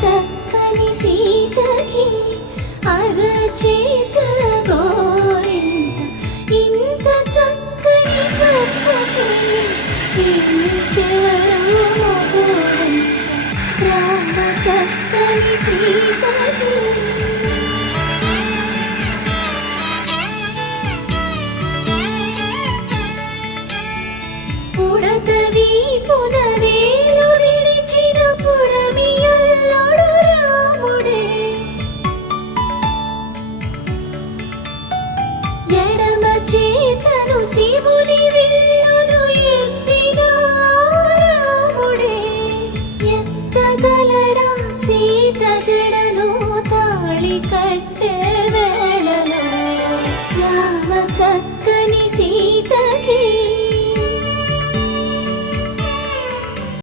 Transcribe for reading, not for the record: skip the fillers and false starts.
చక్కని సీతకి అరచేత గోరింట ఇంత చక్కని చుక్కకి ఇంకెవరో మొగుడంట రామ చక్కని సీతకి